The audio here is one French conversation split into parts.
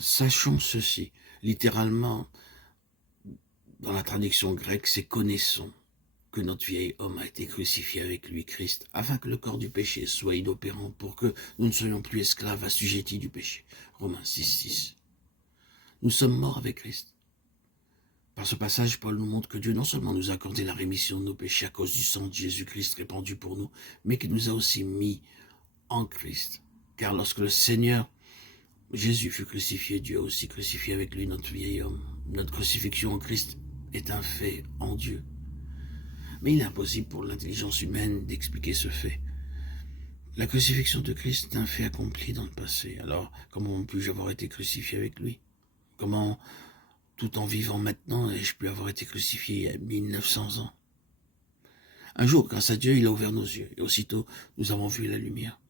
Sachons ceci, littéralement, dans la traduction grecque, c'est connaissons que notre vieil homme a été crucifié avec lui, Christ, afin que le corps du péché soit inopérant pour que nous ne soyons plus esclaves assujettis du péché. Romains 6:6. Nous sommes morts avec Christ. Par ce passage, Paul nous montre que Dieu non seulement nous a accordé la rémission de nos péchés à cause du sang de Jésus-Christ répandu pour nous, mais qu'il nous a aussi mis en Christ. Car lorsque le Seigneur Jésus fut crucifié, Dieu a aussi crucifié avec lui notre vieil homme. Notre crucifixion en Christ est un fait en Dieu. Mais il est impossible pour l'intelligence humaine d'expliquer ce fait. La crucifixion de Christ est un fait accompli dans le passé. Alors, comment puis-je avoir été crucifié avec lui? Comment, tout en vivant maintenant, ai-je pu avoir été crucifié il y a 1900 ans? Un jour, grâce à Dieu, il a ouvert nos yeux, et aussitôt, nous avons vu la lumière.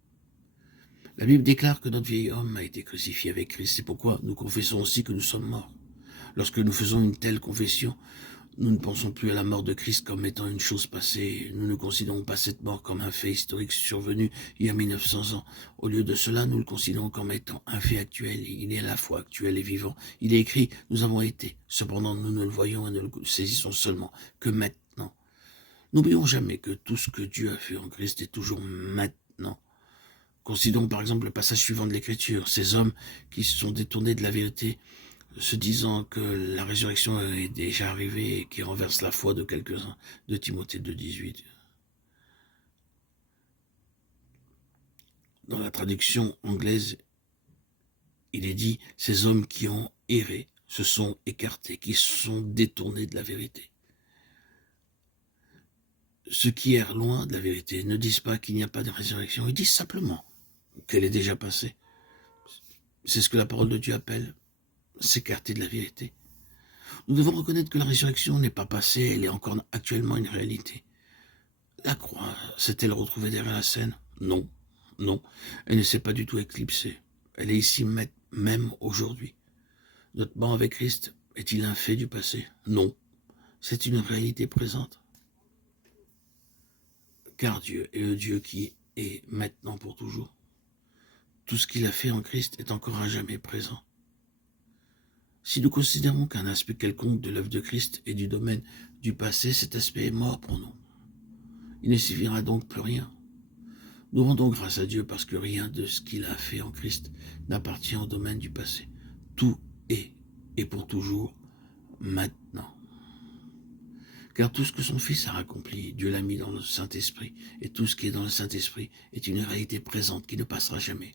La Bible déclare que notre vieil homme a été crucifié avec Christ. C'est pourquoi nous confessons aussi que nous sommes morts. Lorsque nous faisons une telle confession, nous ne pensons plus à la mort de Christ comme étant une chose passée. Nous ne considérons pas cette mort comme un fait historique survenu il y a 1900 ans. Au lieu de cela, nous le considérons comme étant un fait actuel. Il est à la fois actuel et vivant. Il est écrit, nous avons été. Cependant, nous ne le voyons et ne le saisissons seulement que maintenant. N'oublions jamais que tout ce que Dieu a fait en Christ est toujours maintenant. Considérons par exemple le passage suivant de l'Écriture. Ces hommes qui se sont détournés de la vérité, se disant que la résurrection est déjà arrivée et qui renverse la foi de quelques-uns, de Timothée 2,18. Dans la traduction anglaise, il est dit « ces hommes qui ont erré, se sont écartés, qui se sont détournés de la vérité ». Ceux qui errent loin de la vérité ne disent pas qu'il n'y a pas de résurrection, ils disent simplement qu'elle est déjà passée. C'est ce que la parole de Dieu appelle s'écarter de la vérité. Nous devons reconnaître que la résurrection n'est pas passée, elle est encore actuellement une réalité. La croix s'est-elle retrouvée derrière la scène? Non, non, elle ne s'est pas du tout éclipsée. Elle est ici même aujourd'hui. Notre mort avec Christ est-il un fait du passé? Non, c'est une réalité présente. Car Dieu est le Dieu qui est maintenant pour toujours. Tout ce qu'il a fait en Christ est encore à jamais présent. Si nous considérons qu'un aspect quelconque de l'œuvre de Christ est du domaine du passé, cet aspect est mort pour nous. Il ne suffira donc plus rien. Nous rendons grâce à Dieu parce que rien de ce qu'il a fait en Christ n'appartient au domaine du passé. Tout est, et pour toujours, maintenant. Car tout ce que son Fils a accompli, Dieu l'a mis dans le Saint-Esprit, et tout ce qui est dans le Saint-Esprit est une réalité présente qui ne passera jamais.